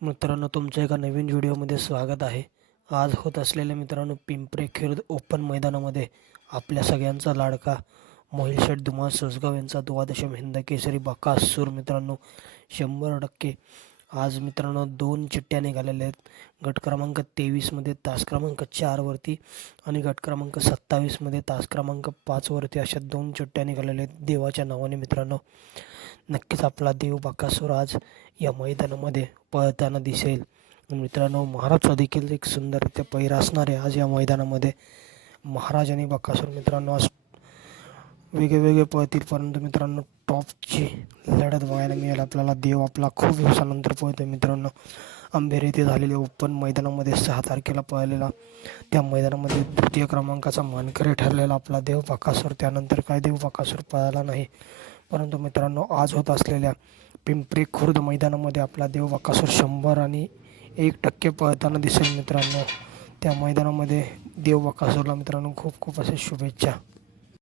मित्रांनो तुमच्या एका नवीन व्हिडिओमध्ये स्वागत आहे. आज होत असलेल्या मित्रांनो पिंपरे खुर्द ओपन मैदानामध्ये आपल्या सगळ्यांचा लाडका मोहिल शेठ धुमाळ सोसगाव यांचा द्वादशम हिंद केसरी बकासूर मित्रांनो शंभर टक्के आज मित्रांनो दोन चिठ्ठ्या निघालेल्या आहेत. गट क्रमांक तेवीसमध्ये तास क्रमांक चारवरती आणि गट क्रमांक सत्तावीसमध्ये तास क्रमांक पाचवरती अशा दोन चिठ्ठ्या निघालेल्या आहेत देवाच्या नावाने मित्रांनो. नक्कीच आपला देव बाकासूर आज या मैदानामध्ये पळताना दिसेल. मित्रांनो महाराजचा देखील एक सुंदररित्या पैर असणार आहे आज या मैदानामध्ये. महाराज आणि बाकासूर मित्रांनो आज वेगळे वेगळे पळतील परंतु मित्रांनो टॉपची लढत बघायला मिळेल. आपल्याला देव आपला खूप दिवसानंतर पळतो मित्रांनो. अंबेर येथे झालेल्या ओपन मैदानामध्ये सहा तारखेला पळालेला त्या मैदानामध्ये तृतीय क्रमांकाचा मानकरी ठरलेला आपला देव बाकासूर त्यानंतर काय देव बाकासूर पळाला नाही. परंतु मित्रांनो आज होत असलेल्या पिंपरी खुर्द मैदानामध्ये आपला देव बकासूर शंभर आणि एक टक्के पळताना दिसेल मित्रांनो. त्या मैदानामध्ये देव बकासूरला मित्रांनो खूप खूप असे शुभेच्छा.